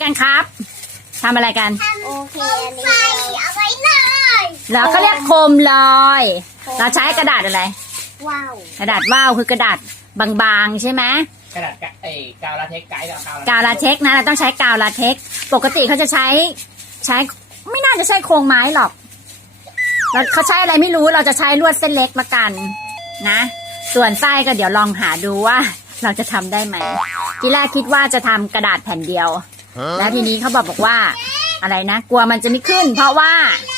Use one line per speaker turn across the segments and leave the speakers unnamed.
กันครับทำอะไรกัน
โอเคอันนี้เอาไว้เลย
แล้วเขาเรียกโคมลอยเราใช้กระดาษอะไร
ว้าว
กระดาษว่าวคือกระดาษบางๆใช่ไหม
กระดาษกาวลาเทคไกด์
กาวลาเทคนะเราต้องใช้กาวลาเทคปกติเขาจะใช้ไม่น่าจะใช้โครงไม้หรอกแล้วเขาใช้อะไรไม่รู้เราจะใช้ลวดเส้นเล็กละกันนะส่วนไส้ก็เดี๋ยวลองหาดูว่าเราจะทำได้ไหมทีแรกคิดว่าจะทำกระดาษแผ่นเดียวแล้วทีนี้เขาบอกว่าอะไรนะกลัวมันจะไม่ขึ้นเพราะว่า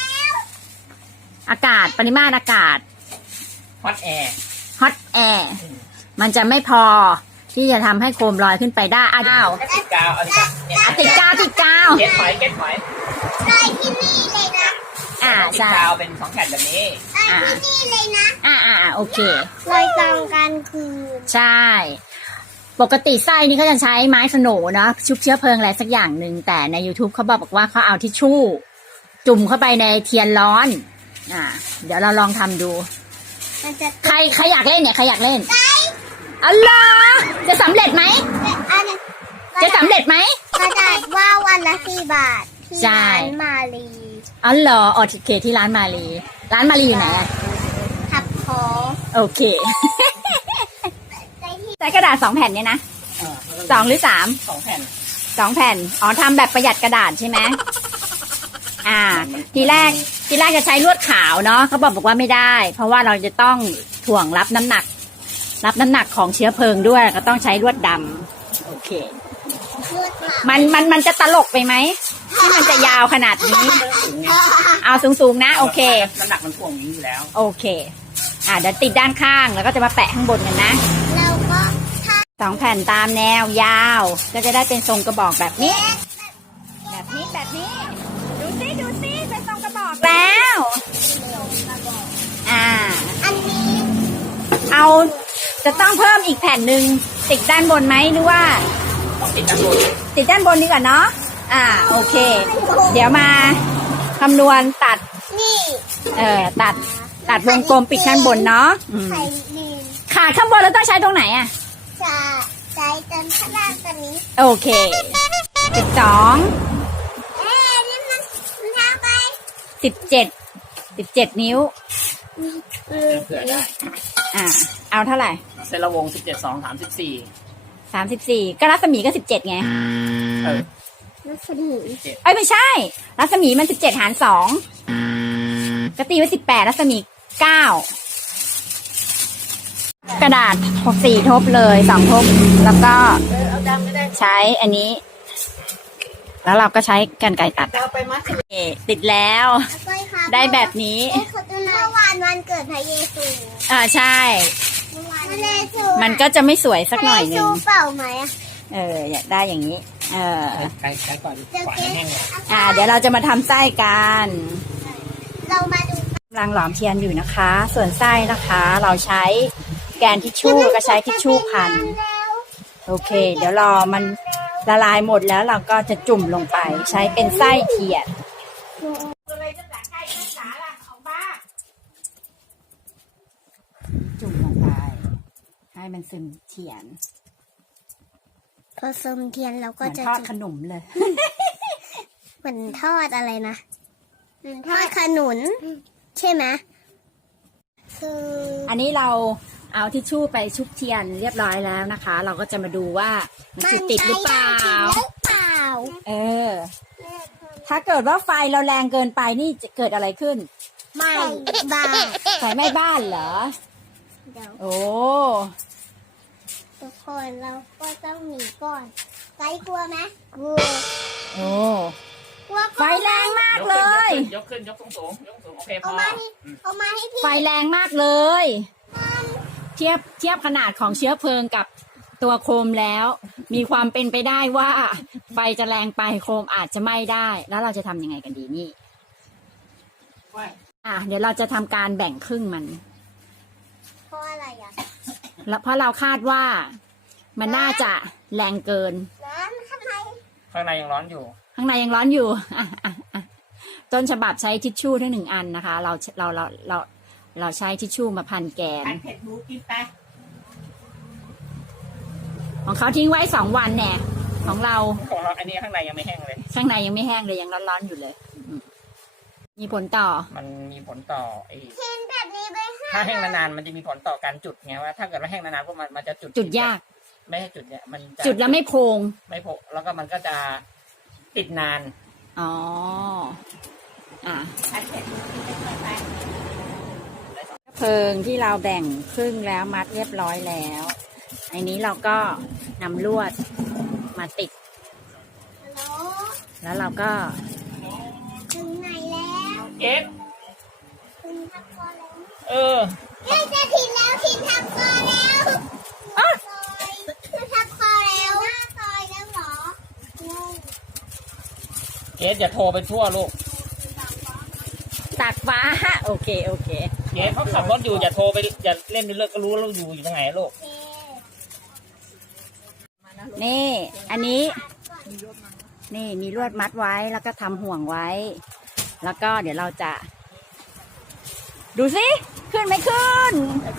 ปริมาณอากาศ
ฮอตแอร์
มันจะไม่พอที่จะทำให้โคมลอยขึ้นไปได้อ้าว
ติดกาว
ติดกาว
เก็ตหอย
ได้ที่นี่เลยนะ
ติดกาวเป็น2แผ่นแบบนี้
ได้ที่นี่เลยนะ
โอเค
ลอยตามกันคือ
ใช่ปกติไส้นี่เขาจะใช้ไม้สโหนเนาะชุบเชื้อเพลิงอะไรสักอย่างหนึ่งแต่ใน YouTube เขาบอกว่าเขาเอาทิชชู่จุ่มเข้าไปในเทียนร้อนเดี๋ยวเราลองทำดูใครอยากเล่นเนี่ยใครอยากเล่นอ๋อเหรอจะสำเร็จไหมจะสำเร็จไหม
กระดาษว่าวันละ4 บาทที่ร้านมาลี
อ๋อเหรอโอเคที่ร้านมาลีอยู่ไหน
ทับคอ
โอเคใช้กระดาษ2 แผ่นเนี่ยนะ2 หรือ 3
2 แผ่น
2 แผ่นอ๋อทำแบบประหยัดกระดาษใช่ไหมทีแรกจะใช้ลวดขาวเนาะเขาบอกว่าไม่ได้เพราะว่าเราจะต้องถ่วงรับน้ำหนักของเชื้อเพลิงด้วยก็ต้องใช้ลวดดำโอเคมันจะตลกไปไหมที่มันจะยาวขนาดนี้เอาสูงๆนะโอเค
น้ำหนักมันถ่วงนี้อยู่แล้ว
โอเคเดี๋ยวติดด้านข้างแล้วก็จะมาแปะข้างบนกันนะ
แล้วก็
2 แผ่นตามแนวยาวก็จะได้เป็นทรงกระบอกแบบนี้ดูสิเป็นทรงกระบอกแล้ว
อันนี้
เอาจะต้องเพิ่มอีกแผ่นหนึ่งติดด้านบนไหมหรือว่า
ติดด้านบ
นดีกว่าเนาะโอเคเดี๋ยวมาคำนวณตัด
นี่
ตัดวงกลมปิดข้างบนเนาะขาดข้างบนแล้วต้องใช้ตรงไหน
จะใช้ตรงข้างล่างตรงนี้
โอเค12
นี่มันทำไป
17 นิ้วเอาเท่าไหร่
เซนละวง17 2 34
ก็รัศมีก็17ไง
รัศมี
ไม่ใช่รัศมีมัน17 หาร 2ก็ตีไว้18รัศมี9กระดาษ4 ทบเลย2 ทบแล้วก็ใช้อันนี้แล้วเราก็ใช้กรรไกรตัดติดแล้วได้แบบนี้
เมื่อวานวันเกิดพระเยซู
ใช่มันก็จะไม่สวยสักหน่อยนึง
เปล่าไหม
อยากได้อย่างนี้
ใช้ก่อนปล่อยให้แห้ง
เดี๋ยวเราจะมาทำไส้กัน
เรามาดู
กำลังหลอมเทียนอยู่นะคะส่วนไส้นะคะเราใช้แกนทิชชู่ก็ใช้ทิชชู่พันโอเคเดี๋ยวรอมันละลายหมดแล้วเราก็จะจุ่มลงไปใช้เป็นไส้เทียนจุ่มลงไปให้มันซึมเทียน
พอซึมเทียนเราก็จะ
ทอดขนมเลย
เหมือนทอดอะไรนะทอดขนุนใช่ไหมคือ
อันนี้เราเอาทิชชู่ไปชุบเทียนเรียบร้อยแล้วนะคะเราก็จะมาดูว่ามันจะติดหรือเปล่าถ้าเกิดว่าไฟเราแรงเกินไปนี่จะเกิดอะไรขึ้น
ไม่บ้าน
ไฟไหม้บ้านเหรอโอ้
ทุกคนเราก็ต้องหนีก่อนไฟกลัวไหมกลัว
โอ้ไฟแรงมากเลย
ยกสูงโอเคพอ
เอามาให้พี่
ไฟแรงมากเลยเทียบขนาดของเชื้อเพลิงกับตัวโคมแล้วมีความเป็นไปได้ว่าไฟจะแรงไปโคมอาจจะไหม้ได้แล้วเราจะทำยังไงกันดีนี่เดี๋ยวเราจะทำการแบ่งครึ่งมัน
เพราะอะไร
แล้วเพราะเราคาดว่ามันน่าจะแรงเกิน
ข้างในยังร้อนอยู่
ต้นฉบับใช้ทิชชู่ทั้ง1 อันนะคะเราใช้ทิชชู่มาพันแกน
เผ็ดหมูกินไป
ของเขาทิ้งไว้2 วันแน่ของเรา
ของเราอันนี้ข้างในยังไม่แห้งเลย
ข้างในยังไม่แห้งเลยยังร้อนๆอยู่เลยมีผลต่อ
มันมีผลต่อไอ้
เห็นแบบนี้ไปค่ะ
ถ้าแห้งนานๆมันจะมีผลต่อการจุดไงว่าถ้าเกิดว่าแห้งนานๆพวกมันจะจุด
จุดยาก
ไม่ให้จุดเนี่ยมันจะ
จุดแล้วไม่โพง
ไม่โผล่แล้วก็มันก็จะติดนาน
อ๋ออ่ะเพลิงที่เราแบ่งครึ่งแล้วมัดเรียบร้อยแล้วอันนี้เราก็นำลวดมาติด
ฮัลโหล
แล้วเราก็
ถึงไหนแล้ว
เอ๊ะ
ถึงทับคอแล้ว
เออ
ใกล้จะถึงแล้วถึงทับคอแล้ว
อ๊ะ
ซอยจะทับคอแล้วหน้าซอยแล้วเหรอ
เกสอย่าโทรไปทั่วลูก
ตากฟ้าโอเคโอเค
เกสเขาขับรถอยู่อย่าโทรไปอย่าเล่นไปเรื่อยก็รู้ว่าเราอยู่ตรงไหนลูก
โอเค
นี่ อันนี้ นี่มีลวดมัดไว้แล้วก็ทำห่วงไว้ แล้วก็เดี๋ยวเราจะ ดูสิขึ้นไม่ขึ้น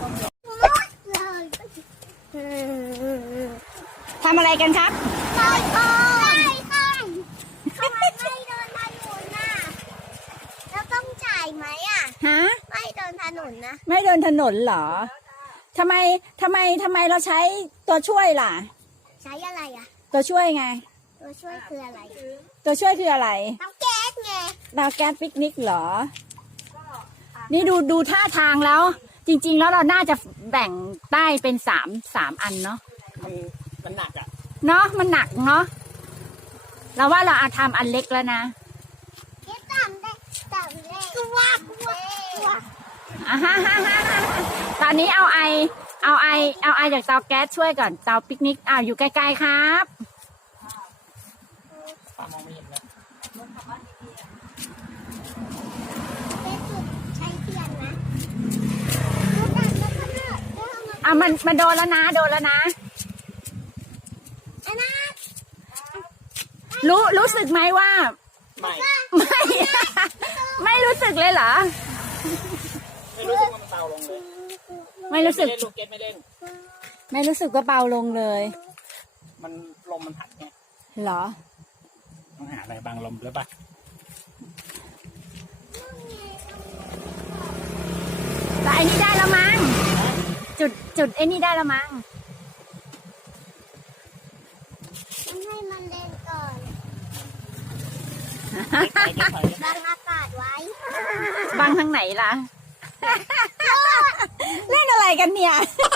ทำอะไรกันครับ
ซอยก่อนทำไมไม่เดินถนนน่ะแล้วต้องจ่ายไหมอ่ะ
ฮะ
ไม่เดินถนนนะ
ไม่เดินถนนเหรอทำไมเราใช้ตัวช่วยล่ะ
ใช้อะไรอ่ะ
ตัวช่วยไง
ตัวช่วยคืออะไร
ตัวช่วยคืออะไร
น้ำแก๊สไง
ดาวแก๊สปิกนิกเหรอ นี่ดูท่าทางแล้ว จริง ๆ แล้วเราน่าจะแบ่งใต้เป็นสามอันเนาะ
มันหนักอ่ะ
เนาะมันหนักเนาะเราว่าเราเอาทำอันเล็กแล้วนะ
แก๊สต่ำได้ต่ำเลยตัว
อ่ะฮะตอนนี้เอาไอจากเตาแก๊สช่วยก่อนเตาปิกนิกอยู่ไกลๆครับ
ป้ามองไม่เห็นนะ
เป็นจุดใช้เทียนนะดูดันแล้วก็เลิกแล้วมัน
มันโดนแล้วนะ
อันนั้น
รู้สึกไหมว่า
ไม่
ไม่รู้สึกเลยเหรอ
ไม่รู้สึกว่ามันเบาลงเลย
ไม่รู้สึก
เล่นลูกเกสไม่เล่น
ไม่รู้สึกว่าเบาลงเลย
มันลมมันผัดไง
เหรอ
ต้องหาอะไรบางลมหรือเปล่า
แต่ไอ้นี่ได้แล้วมั้งจุดไอ้นี่ได้แล้วมั้ง
ต้องให้มันเล่นก่อน
เกสถอย
บังอากาศไว้
บังทางไหนล่ะ เล่นอะไรกันเนี่ย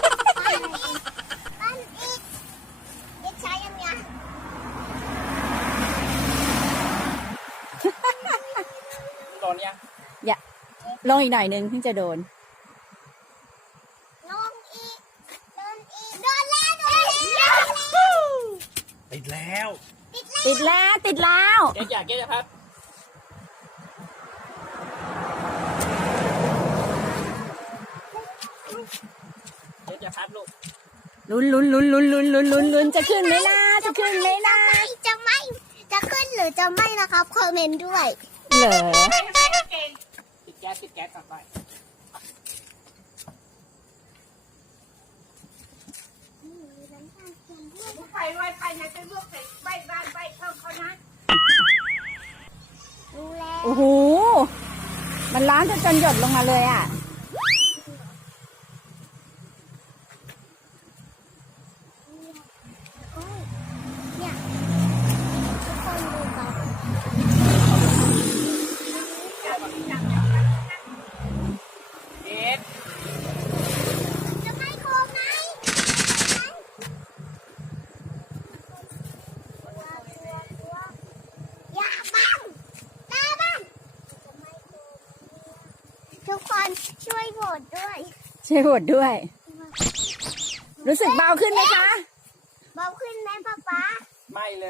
ปั้นอีกเด็กใช้ยังไง
โดนยัง
อย่าลงอีกหน่อยนึงถึงจะโดน
ลงอีกเดินอีกเดินแล้วเดินแล้ว
ติดแล้ว
ติดแล้ว
เกสอยากเกสครับเกสจะพัดลูก
ลุ้นจะขึ้นไหมนะจะขึ้นไหมนะ
จะขึ้นหรือจะไม่นะครับคอมเมนต์ด้วย
เหรอ
ติดแก๊สกลับไป
รู้แล้ว
โอ้โหมันร้อนจนหยดลงมาเลยอ่ะ
เนี่ยทุกคนดูกัน
เกส
จะไม่โคมไหมอย่าบังตาบังทุกคนช่วยโหวตด้วย
ช่วยโหวตด้วย รู้สึกเบาขึ้นไหมคะ
เบาขึ้นไหมป๊าป๊า
ไม่เลย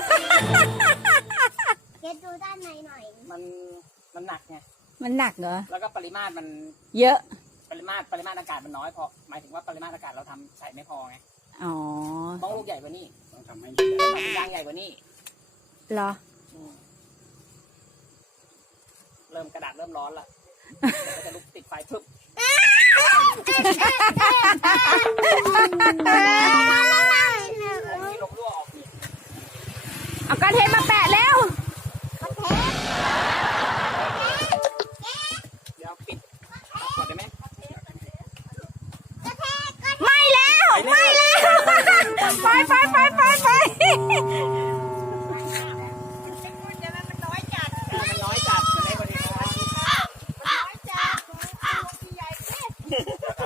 เก็ตดูด้านในหน่อย
มันหนักไง
มันหนักเหรอ
แล้วก็ปริมาตรมัน
เยอะ
ปริมาตรอากาศมันน้อยพอหมายถึงว่าปริมาตรอากาศเราทำใส่ไม่พอไง
อ๋อ
ต้องลูกใหญ่กว่านี้ต้องทำให้ยางใหญ่กว่านี้
เหรอ
เริ่มกระดาษเริ่มร้อนละเดี๋ยวก็จะลุกติดไฟพึบผมมีลมรั่วออกนี่
เอาก้อนเทปมาแปะเร็ว
เดี๋ยวปิดก่อนได้ไหม
ไม่แล้วไม่แล้วไปไปไปไปไป
มันน้อยจัดมันได้พอดีน้อย